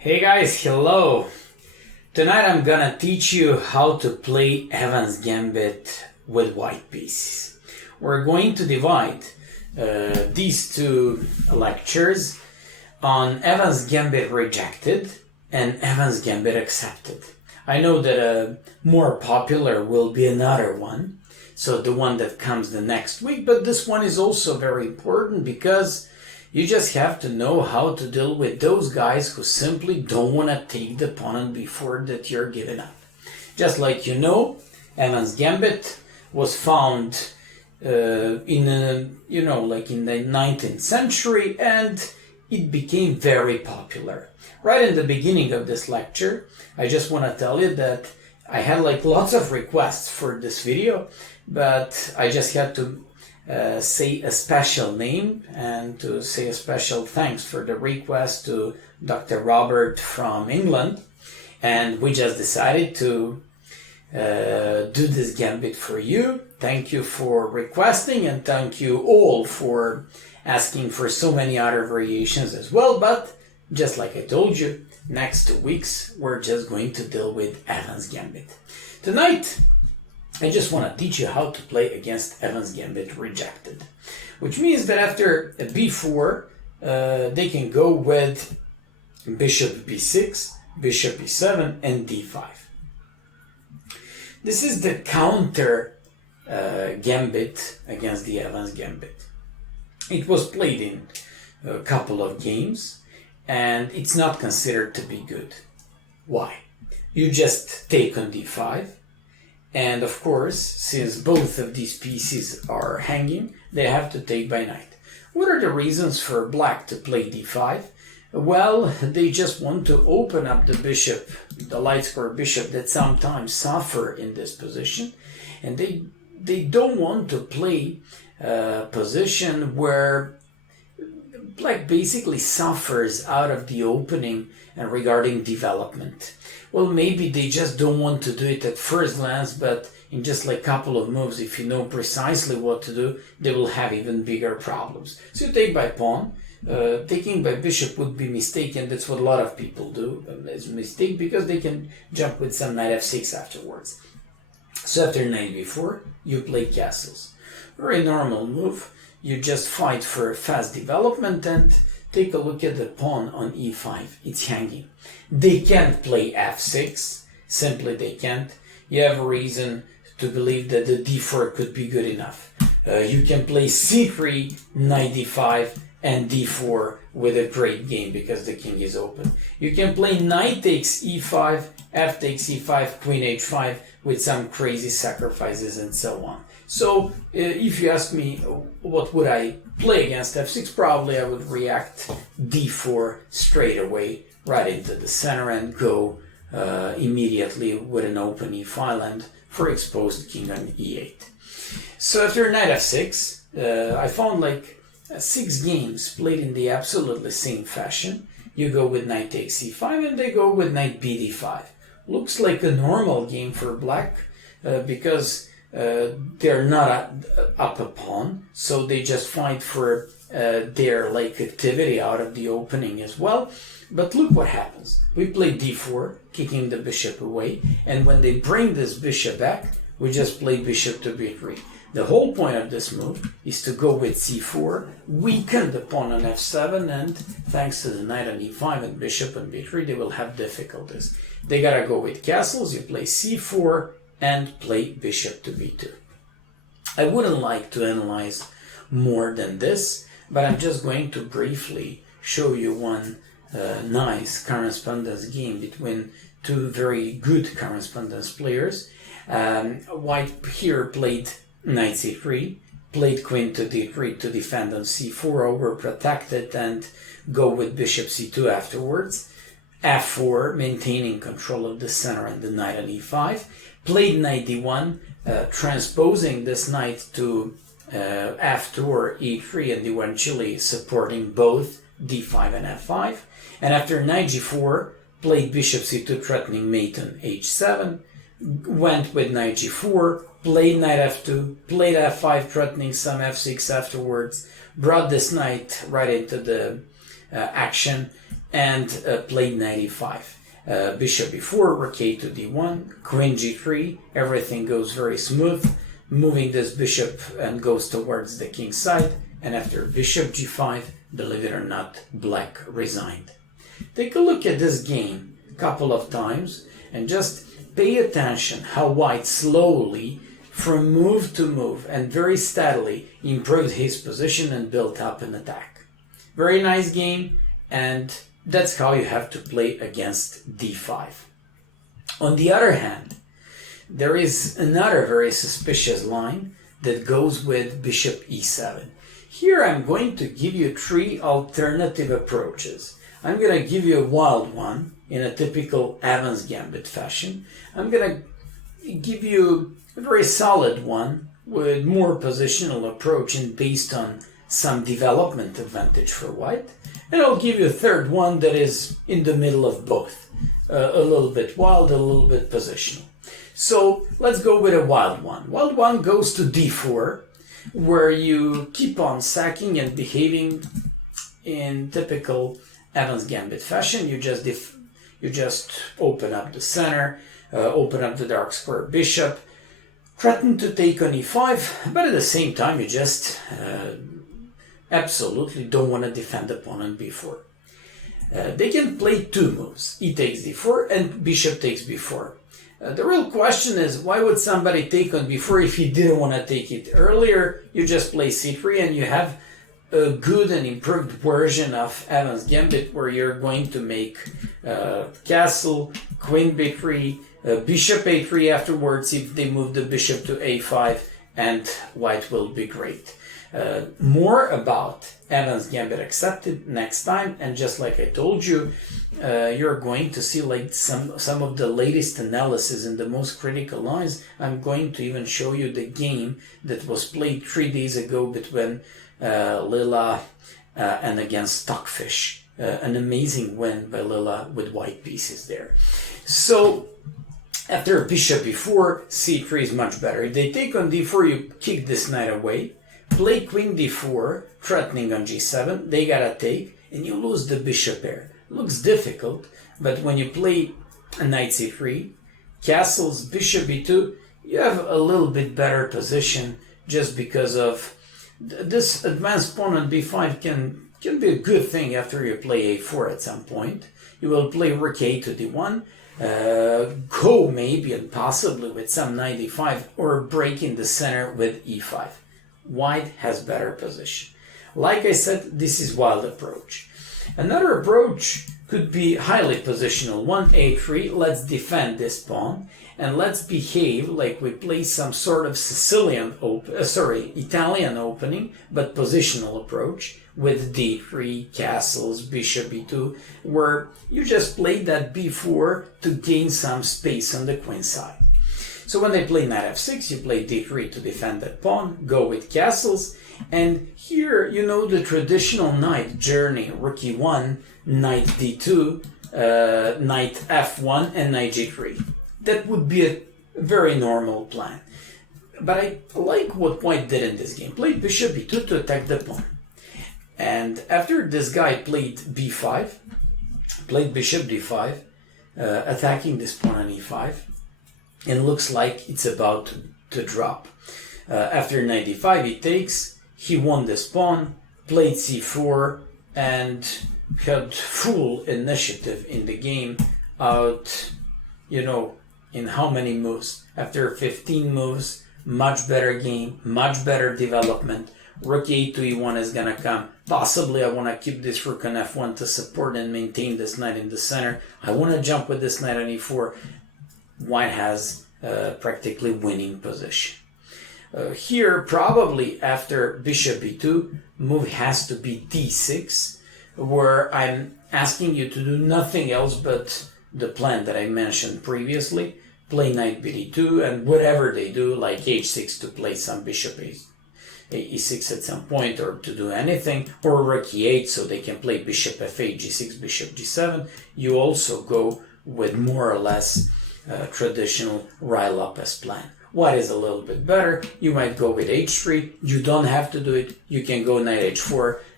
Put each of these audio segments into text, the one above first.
Hey guys, hello! Tonight I'm gonna teach you how to play Heaven's Gambit with white pieces. We're going to divide these two lectures on Heaven's Gambit rejected and Heaven's Gambit accepted. I know that more popular will be another one, so the one that comes the next week, but this one is also very important because you just have to know how to deal with those guys who simply don't want to take the opponent before that you're giving up. Just like you know, Heaven's Gambit was found in the 19th century, and it became very popular. Right in the beginning of this lecture, I just want to tell you that I had lots of requests for this video, but I just had to say a special name and to say a special thanks for the request to Dr. Robert from England, and we just decided to do this gambit for you. Thank you for requesting, and thank you all for asking for so many other variations as well. But just like I told you, next 2 weeks we're just going to deal with Heaven's Gambit. Tonight I just want to teach you how to play against Heaven's Gambit rejected, which means that after a b4, they can go with bishop b6, bishop b7, and d5. This is the counter gambit against the Heaven's Gambit. It was played in a couple of games, and it's not considered to be good. Why? You just take on d5, and of course, since both of these pieces are hanging, they have to take by knight. What are the reasons for black to play d5? Well, they just want to open up the bishop, the light square bishop that sometimes suffer in this position, and they don't want to play a position where black basically suffers out of the opening and regarding development. Well, maybe they just don't want to do it at first glance, but in just a couple of moves, if you know precisely what to do, they will have even bigger problems. So you take by pawn. Taking by bishop would be mistaken. That's what a lot of people do. It's a mistake because they can jump with some knight f6 afterwards. So after knight b4, you play castles. Very normal move. You just fight for fast development, and take a look at the pawn on e5. It's hanging. They can't play f6. Simply they can't. You have a reason to believe that the d4 could be good enough. You can play c3, knight d5, and d4 with a great game because the king is open. You can play knight takes e5, f takes e5, queen h5 with some crazy sacrifices and so on. So if you ask me what would I play against f6, probably I would react d4 straight away right into the center and go immediately with an open e file and for exposed king on e8. So after knight f6, I found 6 games played in the absolutely same fashion. You go with knight takes e5 and they go with knight bd5. Looks like a normal game for black because they're not up a pawn, so they just fight for their activity out of the opening as well. But look what happens. We play d4, kicking the bishop away, and when they bring this bishop back, we just play bishop to b3. The whole point of this move is to go with c4, weaken the pawn on f7, and thanks to the knight on e5 and bishop on b3, they will have difficulties. They gotta go with castles. You play c4 and play bishop to b2. I wouldn't like to analyze more than this, but I'm just going to briefly show you one nice correspondence game between two very good correspondence players. White here played knight c3, played queen to d3 to defend on c4, overprotected, and go with bishop c2 afterwards. f4, maintaining control of the center and the knight on e5. Played knight d1, transposing this knight to f2 or e3, and eventually supporting both d5 and f5. And after knight g4, played bishop c2, threatening mate on h7, went with knight g4, played knight f2, played f5, threatening some f6 afterwards, brought this knight right into the action and played knight e5. Bishop e4, rook a to d1, queen g3, everything goes very smooth, moving this bishop and goes towards the king's side, and after bishop g5, believe it or not, black resigned. Take a look at this game a couple of times and just pay attention how white slowly, from move to move and very steadily, improved his position and built up an attack. Very nice game, and that's how you have to play against d5. On the other hand, there is another very suspicious line that goes with bishop e7. Here I'm going to give you 3 alternative approaches. I'm going to give you a wild one in a typical Evans Gambit fashion. I'm going to give you a very solid one with more positional approach and based on some development advantage for white. And I'll give you a third one that is in the middle of both. A little bit wild, a little bit positional. So let's go with a wild one. Wild one goes to d4, where you keep on sacking and behaving in typical Evans Gambit fashion. You just open up the center, open up the dark square bishop, threaten to take on e5, but at the same time you just absolutely don't want to defend the pawn on b4. They can play 2 moves, e takes d4 and bishop takes b4. The real question is, why would somebody take on b4 if he didn't want to take it earlier? You just play c3 and you have a good and improved version of Evans Gambit where you're going to make castle, queen b3, bishop a3 afterwards if they move the bishop to a5, and white will be great. More about Evans Gambit accepted next time, and just like I told you, you're going to see like some of the latest analysis in the most critical lines. I'm going to even show you the game that was played 3 days ago between Lila and against Stockfish. An amazing win by Lila with white pieces there. So after bishop e4, c3 is much better. If they take on d4, you kick this knight away. Play queen d4, threatening on g7, they gotta take, and you lose the bishop pair. Looks difficult, but when you play a knight c3, castles, bishop e2, you have a little bit better position just because of this advanced pawn on b5 can be a good thing after you play a4 at some point. You will play rook a to d1, go maybe and possibly with some knight e5 or break in the center with e5. White has better position. Like I said, this is wild approach. Another approach could be highly positional. 1a3, let's defend this pawn and let's behave like we play some sort of Italian opening, but positional approach with d3, castles, bishop e2, where you just play that b4 to gain some space on the queen side. So when they play knight f6, you play d3 to defend that pawn, go with castles, and here you know the traditional knight journey, rook e1, knight d2, knight f1, and knight g3. That would be a very normal plan. But I like what white did in this game. Played bishop e2 to attack the pawn. And after this guy played b5, played bishop d5, attacking this pawn on e5, and looks like it's about to drop. After knight d5 he takes, he won this pawn, played c4, and had full initiative in the game out, in how many moves? After 15 moves, much better game, much better development. Rook a to e1 is gonna come. Possibly I want to keep this rook on f1 to support and maintain this knight in the center. I want to jump with this knight on e4. White has practically winning position. Here, probably after bishop e2, move has to be d6, where I'm asking you to do nothing else but the plan that I mentioned previously. Play knight bd2, and whatever they do, like h6 to play some bishop e6 at some point, or to do anything, or rook e8 so they can play bishop f8, g6, bishop g7. You also go with more or less traditional Rai-Lopez plan. White is a little bit better. You might go with h3. You don't have to do it. You can go knight h4,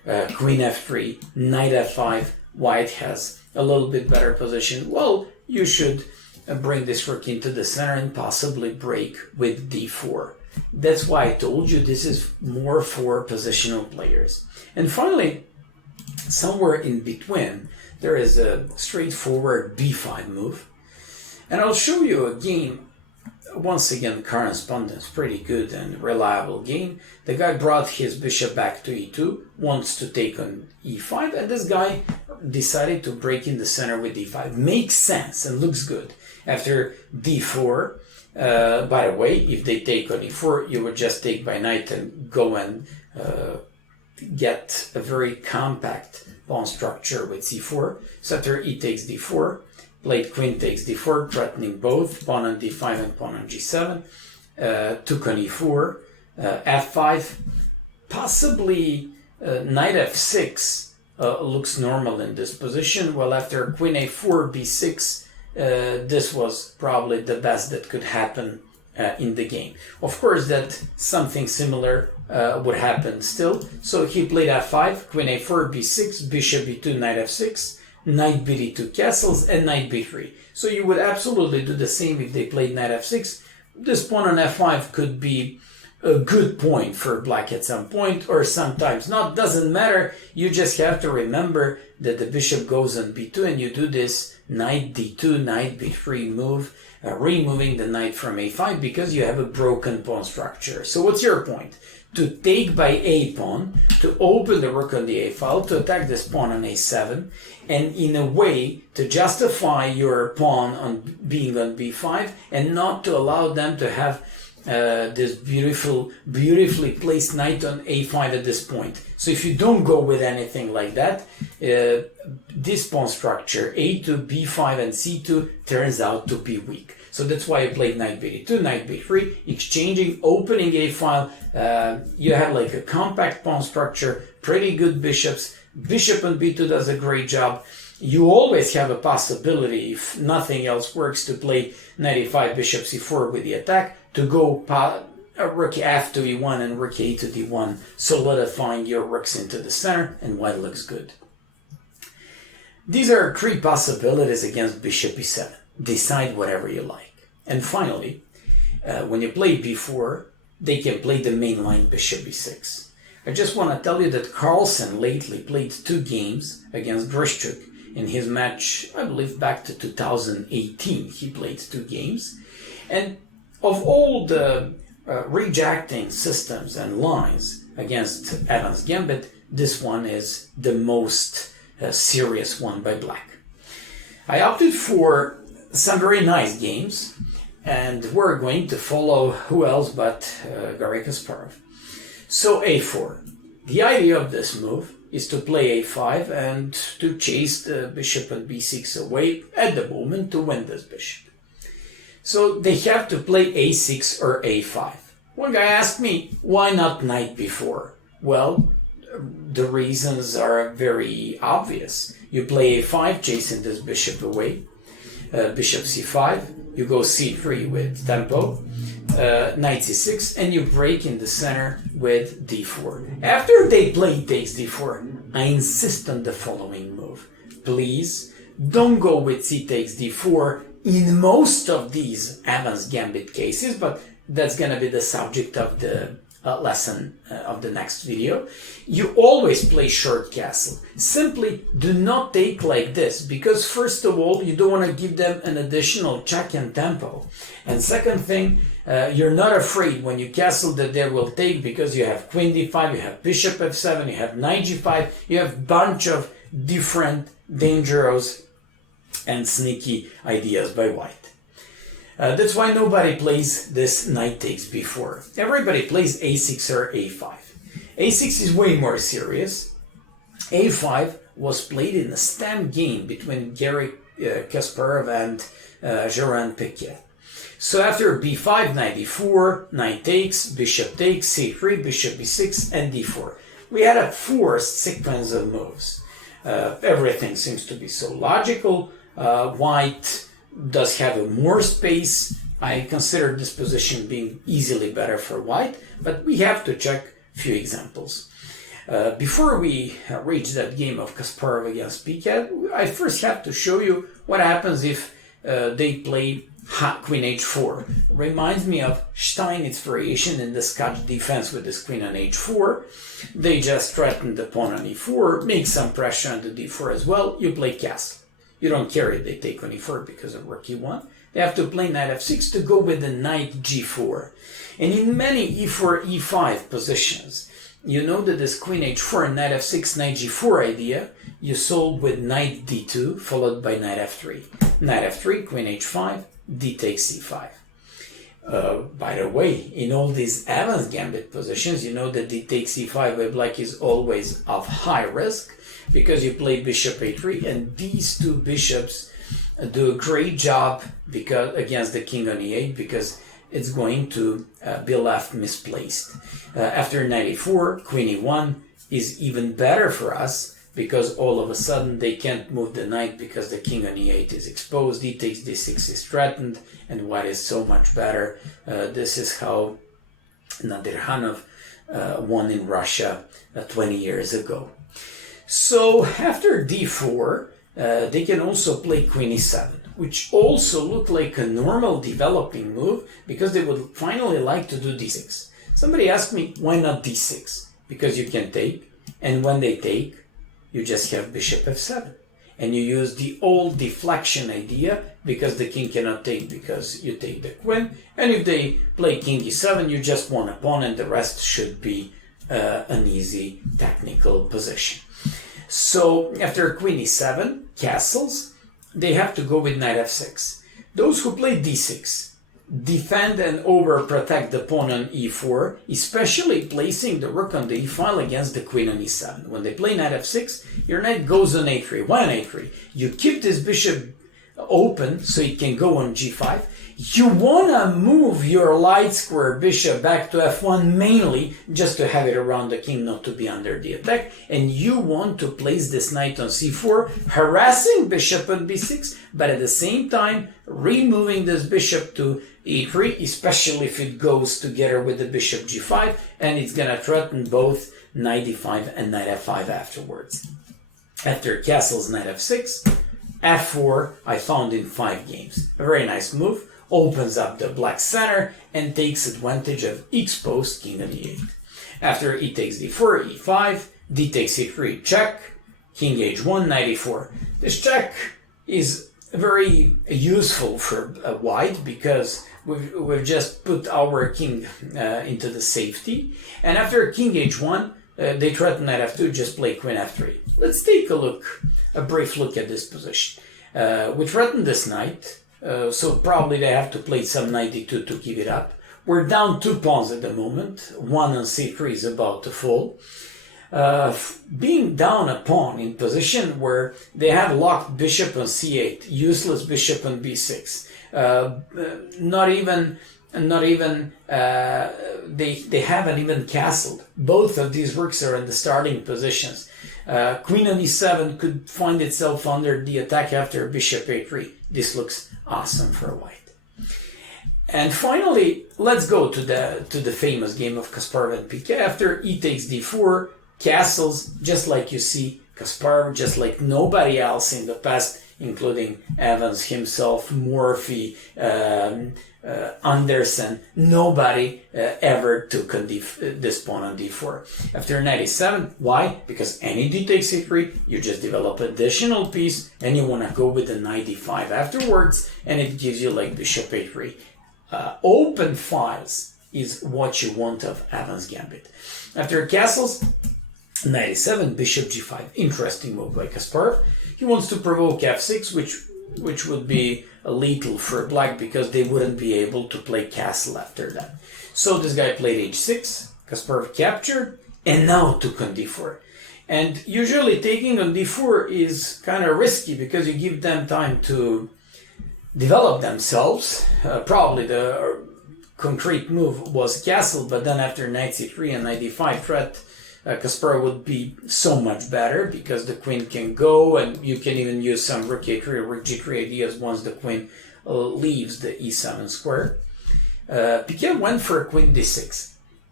queen f3, knight f5, white has a little bit better position. Well, you should bring this rook into the center and possibly break with d4. That's why I told you this is more for positional players. And finally, somewhere in between, there is a straightforward b5 move. And I'll show you a game. Once again, correspondence, pretty good and reliable game. The guy brought his bishop back to e2, wants to take on e5, and this guy decided to break in the center with d5. Makes sense and looks good. After d4, by the way, if they take on e4, you would just take by knight and go and get a very compact pawn structure with c4. So after e takes d4, played queen takes d4, threatening both pawn on d5 and pawn on g7. Took on e4, f5, possibly knight f6 looks normal in this position. Well, after queen a4, b6, this was probably the best that could happen in the game. Of course, that something similar would happen still. So he played f5, queen a4, b6, bishop b2, knight f6, knight bd2 castles, and knight b3. So you would absolutely do the same if they played knight f6. This pawn on f5 could be a good point for black at some point, or sometimes not. Doesn't matter. You just have to remember that the bishop goes on b2, and you do this knight d2, knight b3 move, removing the knight from a5 because you have a broken pawn structure. So what's your point? To take by a pawn, to open the rook on the a file, to attack this pawn on a7, and in a way to justify your pawn on being on b5 and not to allow them to have this beautifully placed knight on a5 at this point. So if you don't go with anything like that, this pawn structure, a2, b5, and c2 turns out to be weak. So that's why I played knight b2, knight b3, exchanging, opening a file. You have like a compact pawn structure, pretty good bishops. Bishop on b2 does a great job. You always have a possibility, if nothing else works, to play knight e5, bishop c4 with the attack, to go rook f to e1 and rook a to d1, solidifying your rooks into the center, and white looks good. These are three possibilities against bishop e7. Decide whatever you like. And finally, when you play b4, they can play the main line bishop b6. I just want to tell you that Carlsen lately played 2 games against Grishchuk. In his match, I believe back to 2018, he played 2 games. And of all the rejecting systems and lines against Evans' Gambit, this one is the most serious one by black. I opted for some very nice games, and we're going to follow who else but Garry Kasparov. So a4. The idea of this move is to play a5 and to chase the bishop on b6 away at the moment to win this bishop. So they have to play a6 or a5. One guy asked me, why not knight b4? Well, the reasons are very obvious. You play a5, chasing this bishop away. Bishop c5, you go c3 with tempo, knight c6, and you break in the center with d4. After they play takes d4, I insist on the following move. Please don't go with c takes d4 in most of these Evans' Gambit cases, but that's going to be the subject of the lesson of the next video. You always play short castle. Simply do not take like this, because first of all, you don't want to give them an additional check and tempo. And second thing, you're not afraid when you castle that they will take, because you have queen d5, you have bishop f7, you have knight g5, you have a bunch of different dangerous and sneaky ideas by white. That's why nobody plays this knight takes b4. Everybody plays a6 or a5. a6 is way more serious. a5 was played in a stamp game between Garry Kasparov and Germain Piquet. So after b5, knight d4, knight takes, bishop takes, c3, bishop b6, and d4. We had a forced sequence of moves. Everything seems to be so logical. White does have a more space. I consider this position being easily better for white, but we have to check a few examples. Before we reach that game of Kasparov against Piquet, I first have to show you what happens if they play Queen h4. Reminds me of Steinitz variation in the Scotch defense with this queen on h4. They just threaten the pawn on e4, make some pressure on the d4 as well. You play castle. You don't care if they take on e4 because of rook e1. They have to play knight f6 to go with the knight g4. And in many e4, e5 positions, you know that this queen h4 and knight f6, knight g4 idea, you solve with knight d2 followed by knight f3. Knight f3, queen h5, d takes c5. By the way, in all these Evans Gambit positions, you know that d takes c5 by black is always of high risk because you play bishop a3, and these two bishops do a great job because against the king on e8 because it's going to be left misplaced. After knight e4, queen e1 is even better for us because all of a sudden they can't move the knight because the king on e8 is exposed, d takes d6 is threatened, and white is so much better. This is how Nadirhanov won in Russia 20 years ago. So after d4, they can also play queen e7, which also look like a normal developing move because they would finally like to do d6. Somebody asked me, why not d6? Because you can take, and when they take, you just have bishop f7. And you use the old deflection idea because the king cannot take because you take the queen. And if they play king e7, you just won a pawn and the rest should be an easy technical position. So after queen e7, castles, they have to go with knight f6. Those who play d6 defend and overprotect the pawn on e4, especially placing the rook on the e file against the queen on e7. When they play knight f6, your knight goes on a3. Why on a3? You keep this bishop open so it can go on g5. You want to move your light square bishop back to f1 mainly just to have it around the king, not to be under the attack. And you want to place this knight on c4, harassing bishop on b6, but at the same time removing this bishop to e3, especially if it goes together with the bishop g5, and it's going to threaten both knight d5 and knight f5 afterwards. After castles, knight f6, f4 I found in 5 games. A very nice move. Opens up the black center and takes advantage of exposed king on e8. After e takes d4, e5, d takes c3, check, king h1, knight e4. This check is very useful for white because we've just put our king into the safety. And after king h1, they threaten knight f2, just play queen f3. Let's take a brief look at this position. We threaten this knight. So probably they have to play some knight d2 to keep it up. We're down 2 pawns at the moment. One on c3 is about to fall. Being down a pawn in position where they have locked bishop on c8, useless bishop on b6. They haven't even castled. Both of these rooks are in the starting positions. Queen on e7 could find itself under the attack after bishop a3. This looks awesome for white. And finally, let's go to the famous game of Kasparov and Piquet. After e takes d4, castles, just like you see Kasparov, just like nobody else in the past, including Evans himself, Morphy, Anderson, nobody ever took this pawn on d4. After knight e7, why? Because any d takes c3, you just develop additional piece and you want to go with the knight d5 afterwards, and it gives you like bishop a3. Open files is what you want of Evans Gambit. After castles, knight e7, bishop g5. Interesting move by Kasparov. He wants to provoke f6, which would be lethal for black because they wouldn't be able to play castle after that. So this guy played h6, Kasparov captured, and now took on d4. And usually taking on d4 is kind of risky because you give them time to develop themselves. Probably the concrete move was castle, but then after knight c3 and knight d5 threat, Kasparov would be so much better because the queen can go, and you can even use some rook a3 or rook g3 ideas once the queen leaves the e7 square. Piquet went for queen d6.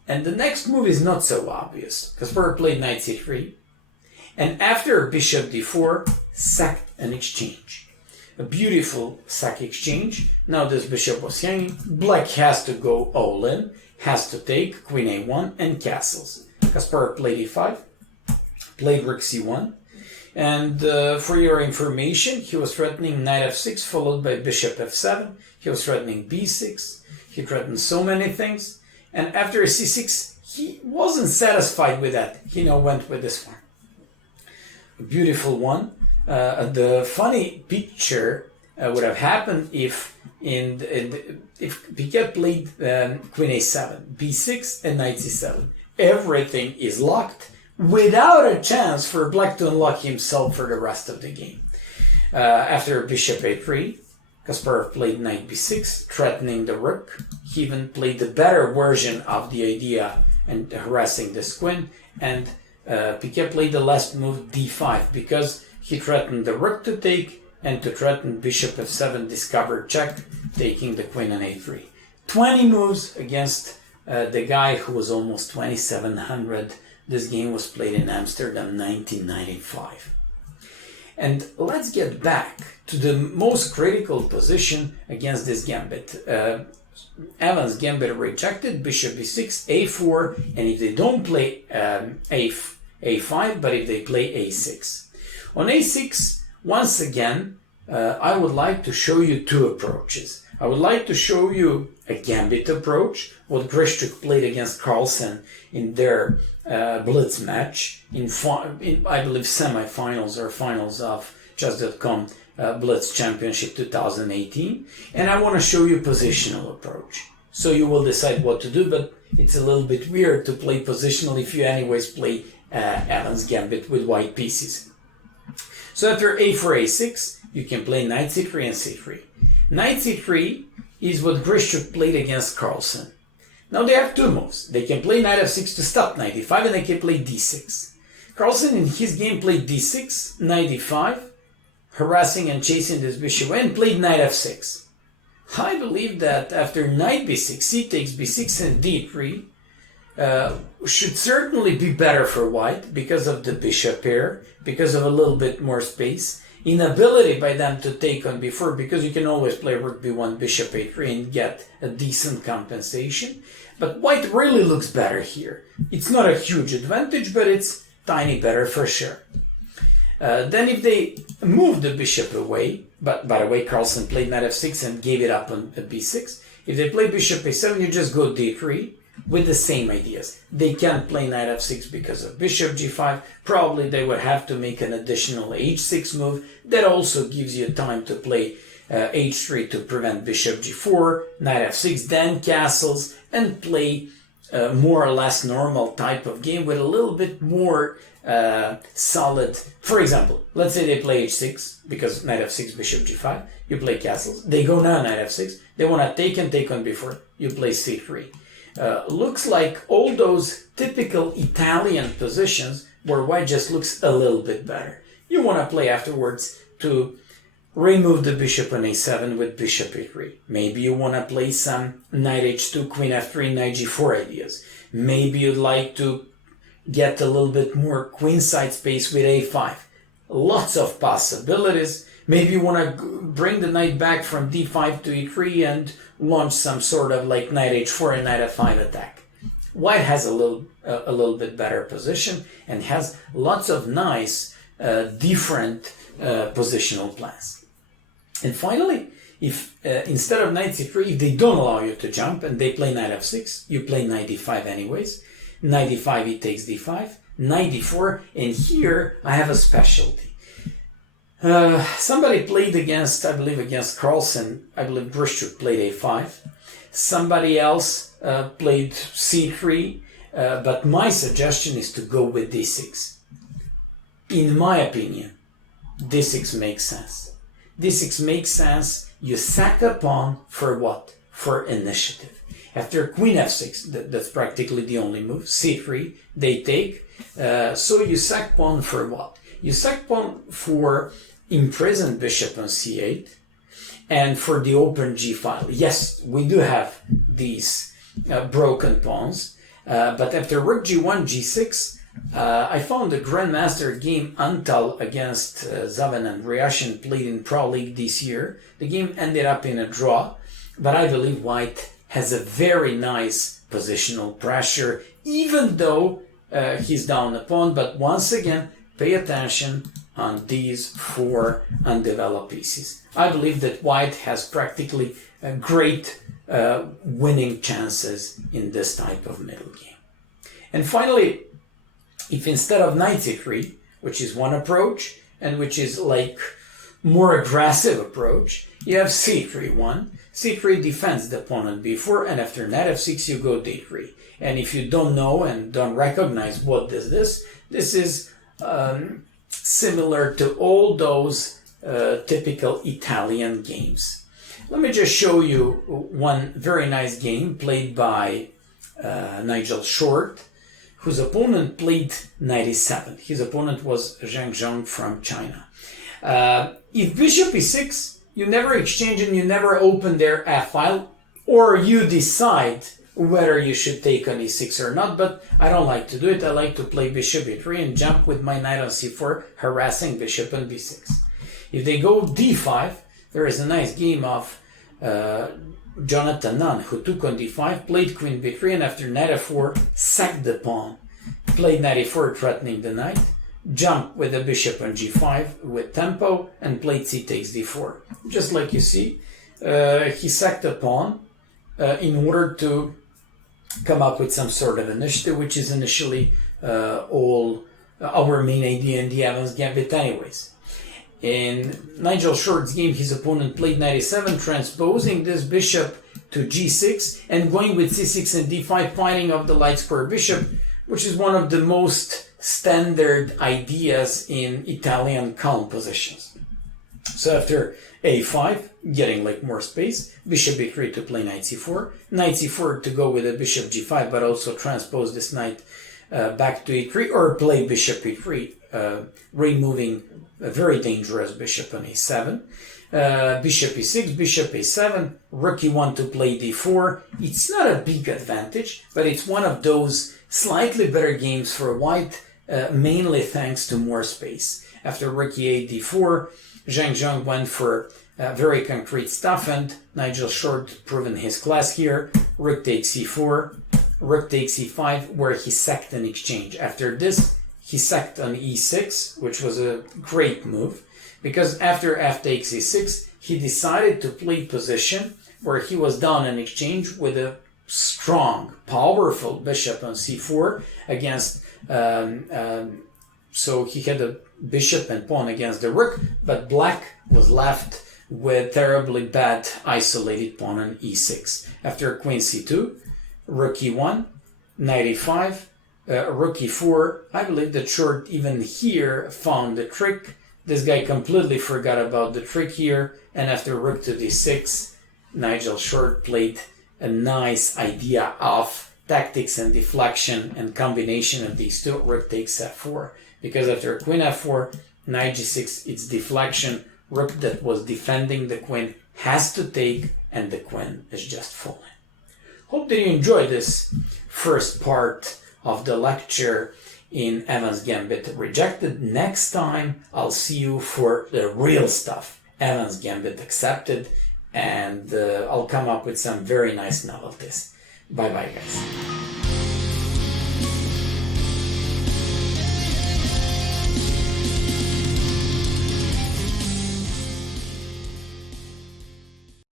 And the next move is not so obvious. Kasparov played knight c3. And after bishop d4, sacked an exchange. A beautiful sack exchange. Now this bishop was hanging. Black has to go all in, has to take queen a1 and castles. Kasparov played e5, played rook c1. And for your information, he was threatening knight f6 followed by bishop f7. He was threatening b6. He threatened so many things. And after c6, he wasn't satisfied with that. He now went with this one. A beautiful one. The funny picture would have happened if Piquet played queen a7, b6, and knight c7. Everything is locked without a chance for black to unlock himself for the rest of the game. After bishop a3, Kasparov played knight b6, threatening the rook. He even played the better version of the idea and harassing this queen. And Piquet played the last move d5 because he threatened the rook to take and to threaten bishop f7, discovered check, taking the queen on a3. 20 moves against the guy who was almost 2700. This game was played in Amsterdam 1995. And let's get back to the most critical position against this gambit. Evans' gambit rejected, bishop b6, a4, and if they don't play a5, but if they play a6. On a6, once again, I would like to show you two approaches. I would like to show you a gambit approach, what Grishchuk played against Carlsen in their blitz match, in I believe semifinals or finals of Chess.com Blitz Championship 2018. And I want to show you positional approach. So you will decide what to do, but it's a little bit weird to play positional if you anyways play Evans' gambit with white pieces. So after a4, a6, you can play knight c3 and c3. Knight c3 is what Grishchuk played against Carlsen. Now they have two moves. They can play knight f6 to stop knight e5, and they can play d6. Carlsen in his game played d6, knight e5, harassing and chasing this bishop, and played knight f6. I believe that after knight b6, c takes b6 and d3 should certainly be better for white because of the bishop pair, because of a little bit more space. Inability by them to take on b4, because you can always play rook b1, bishop a3 and get a decent compensation. But white really looks better here. It's not a huge advantage, but it's tiny better for sure. Then if they move the bishop away, but by the way, Carlsen played knight f6 and gave it up on b6. If they play bishop a7, you just go d3 with the same ideas. They can't play knight f6 because of bishop g5. Probably they would have to make an additional h6 move. That also gives you time to play h3 to prevent bishop g4, knight f6, then castles, and play more or less normal type of game with a little bit more solid. For example, let's say they play h6 because knight f6, bishop g5. You play castles. They go now knight f6. They want to take and take on b4. You play c3. Looks like all those typical Italian positions where white just looks a little bit better. You want to play afterwards to remove the bishop on a7 with bishop a3. Maybe you want to play some knight h2, queen f3, knight g4 ideas. Maybe you'd like to get a little bit more queenside space with a5. Lots of possibilities. Maybe you want to bring the knight back from d5 to e3 and launch some sort of like knight h4 and knight f5 attack. White has a little bit better position and has lots of nice different positional plans. And finally, if instead of knight c3, if they don't allow you to jump and they play knight f6, you play knight d5 anyways. Knight d5, he takes d5, knight d4, and here I have a specialty. Somebody played against, I believe against Carlsen, I believe Grishchuk played a5. Somebody else played c3, but my suggestion is to go with d6. In my opinion, d6 makes sense. d6 makes sense. You sack a pawn for what? For initiative. After queen f6, that's practically the only move, c3, they take. So you sack pawn for what? You sack pawn for imprisoned bishop on c8 and for the open g file. Yes, we do have these broken pawns. But after rook g1, g6, I found the Grandmaster game Antal against Zaven and Ryashin played in Pro League this year. The game ended up in a draw, but I believe white has a very nice positional pressure, even though he's down a pawn. But once again, pay attention on these 4 undeveloped pieces. I believe that white has practically great winning chances in this type of middle game. And finally, if instead of knight c3, which is one approach, and which is like more aggressive approach, you have c3-1. c3 defends the pawn on b4, and after knight f6 you go d3. And if you don't know and don't recognize what this is similar to all those typical Italian games. Let me just show you one very nice game played by Nigel Short, whose opponent played knight e7. His opponent was Zhang Zhang from China. If bishop e6, you never exchange and you never open their f-file, or you decide whether you should take on e6 or not, but I don't like to do it. I like to play bishop e3 and jump with my knight on c4, harassing bishop on b6. If they go d5, there is a nice game of Jonathan Nunn, who took on d5, played queen b3, and after knight f4, sacked the pawn, played knight e4, threatening the knight, jumped with the bishop on g5 with tempo, and played c takes d4. Just like you see, he sacked the pawn in order to come up with some sort of initiative, which is initially all our main idea in the Evans Gambit anyways. In Nigel Short's game, his opponent played knight e7, transposing this bishop to g6 and going with c6 and d5, fighting off the light square bishop, which is one of the most standard ideas in Italian calm positions. So after a5, getting like more space, bishop e3 to play knight c4 to go with a bishop g5, but also transpose this knight back to e3, or play bishop e3, removing a very dangerous bishop on a7, bishop e6, bishop a7, rook e1 to play d4. It's not a big advantage, but it's one of those slightly better games for white, mainly thanks to more space. After rook e8, d4, Zhang Zhang went for very concrete stuff, and Nigel Short proven his class here. Rook takes e4, rook takes e5, where he sacked an exchange. After this, he sacked on e6, which was a great move, because after f takes e6, he decided to play position where he was down an exchange with a strong, powerful bishop on c4 against, so he had a bishop and pawn against the rook, but black was left with terribly bad isolated pawn on e6. After queen c2, rook e1, knight e5, rook e4. I believe that Short even here found the trick. This guy completely forgot about the trick here, and after rook to d6, Nigel Short played a nice idea of tactics and deflection and combination of these two. Rook takes f4, because after queen f4, knight g6, it's deflection. Rook that was defending the queen has to take, and the queen is just falling. Hope that you enjoyed this first part of the lecture in Evans Gambit Rejected. Next time, I'll see you for the real stuff, Evans Gambit Accepted, and I'll come up with some very nice novelties. Bye bye, guys.